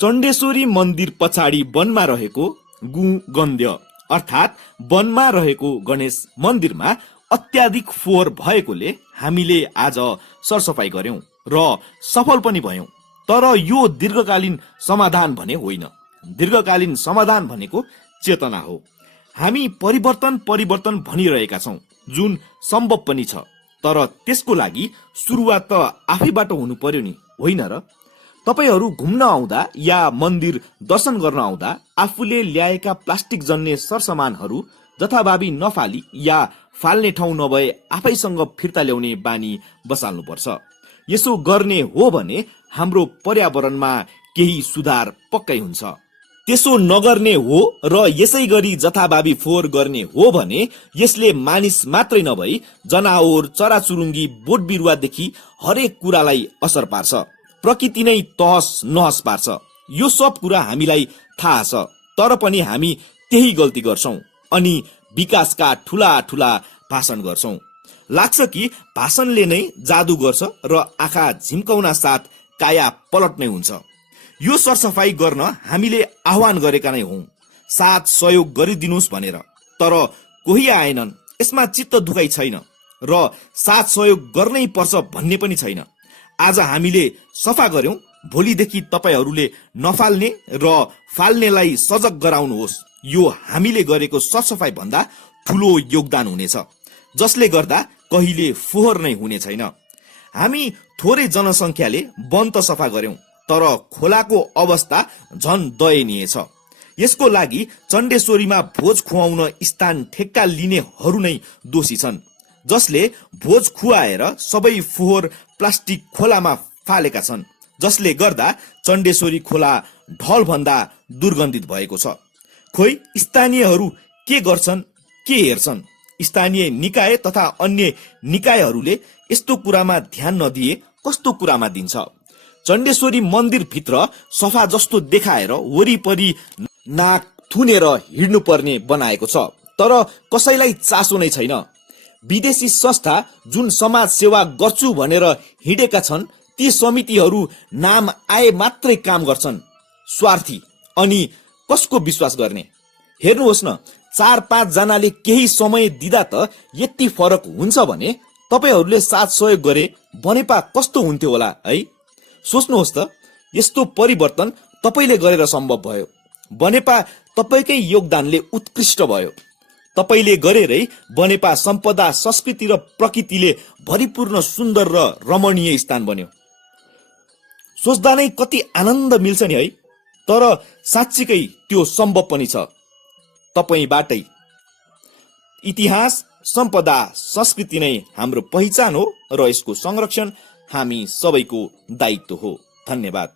चण्डेश्वरी मन्दिर पछाडि वनमा रहेको गुगन्ध्य अर्थात् वनमा रहेको गणेश मन्दिरमा अत्याधिक फोहोर भएकोले हामीले आज सरसफाई गर्यौं र सफल पनि भयौं। तर यो दीर्घकालीन समाधान भने होइन। दीर्घकालीन समाधान भनेको चेतना हो। हामी परिवर्तन भनिरहेका छौं, जुन सम्भव पनि छ। तर त्यसको लागि सुरुवात त आफैबाट हुनु पर्यो नि, होइन र? तपाईहरू घुम्न आउँदा या मन्दिर दर्शन गर्न आउँदा आफूले ल्याएका प्लास्टिक जन्य सरसामानहरू जथाभावी नफाली या फाल्ने ठाउँ नभए आफैसँग फिर्ता ल्याउने बानी बसाल्नुपर्छ। यसो गर्ने हो भने हाम्रो पर्यावरणमा केही सुधार पक्कै हुन्छ। त्यसो नगर्ने हो र यसै गरी जथाभावी फोहोर गर्ने हो भने यसले मानिस मात्रै नभई जनावर, चराचुरुङ्गी, बोट बिरुवादेखि हरेक कुरालाई असर पार्छ। प्रकृति नै तहस नहस पार्छ। यो सब कुरा हामीलाई थाहा छ, तर पनि हामी त्यही गल्ती गर्छौं अनि विकासका ठूला ठूला भाषण गर्छौं। लाग्छ कि भाषणले नै जादु गर्छ र आँखा झिम्काउन साथ काया पलट्नै हुन्छ। यो सरसफाई गर्न हामीले आह्वान गरेका नै हौं, साथ सहयोग गरिदिनुस् भनेर। तर कोही आएनन्। यसमा चित्त दुखाइ छैन र साथ सहयोग गर्नै पर्छ भन्ने पनि छैन। आज हामीले सफा गर्यौं, भोलिदेखि तपाईहरूले नफाल्ने र फाल्नेलाई सजग गराउनुहोस्। यो हामीले गरेको सरसफाई भन्दा ठूलो योगदान हुनेछ, जसले गर्दा कहिले फोहोर नै हुने छैन। हामी थोरै जनसंख्याले वन त सफा गर्यौं, तर खोलाको अवस्था झन दयनीय छ। यसको लागि चण्डेश्वरीमा भोज खुवाउन स्थान ठेक्का लिनेहरू नै दोषी छन्, जसले भोज खुवाएर सबै फोहोर प्लास्टिक खोलामा फालेका छन्, जसले गर्दा चण्डेश्वरी खोला ढल भन्दा दुर्गन्धित भएको छ। खोइ स्थानीयहरू के गर्छन्, के हेर्छन्? स्थानीय निकाय तथा अन्य निकायहरूले यस्तो कुरामा ध्यान नदिए कस्तो कुरामा दिन्छ? चण्डेश्वरी मन्दिर भित्र सफा जस्तो देखाएर वरिपरि नाक थुनेर हिँड्नु पर्ने बनाएको छ, तर कसैलाई चासो नै छैन। विदेशी संस्था जुन समाज सेवा गर्छु भनेर हिँडेका छन्, ती समितिहरू नाम आए मात्रै काम गर्छन्, स्वार्थी। अनि कसको विश्वास गर्ने? हेर्नुहोस् न, 4-5 जनाले केही समय दिँदा त यति फरक हुन्छ भने तपाईहरूले साथ सहयोग गरे बनेपा कस्तो हुन्थ्यो होला है? सोच्नुहोस् त, यस्तो परिवर्तन तपाईले गरेर सम्भव भयो। बनेपा तपाईकै योगदानले उत्कृष्ट भयो। तपाईले गरेरै बनेपा सम्पदा, संस्कृति र प्रकृतिले भरिपूर्ण सुन्दर र रमणीय स्थान बन्यो। सोच्दा नै कति आनन्द मिल्छ नि है? तर साँच्चीकै त्यो सम्भव पनि छ तपाईबाटै। इतिहास, सम्पदा, संस्कृति नै हाम्रो पहिचान हो र यसको संरक्षण हामी सबैको दायित्व हो। धन्यवाद।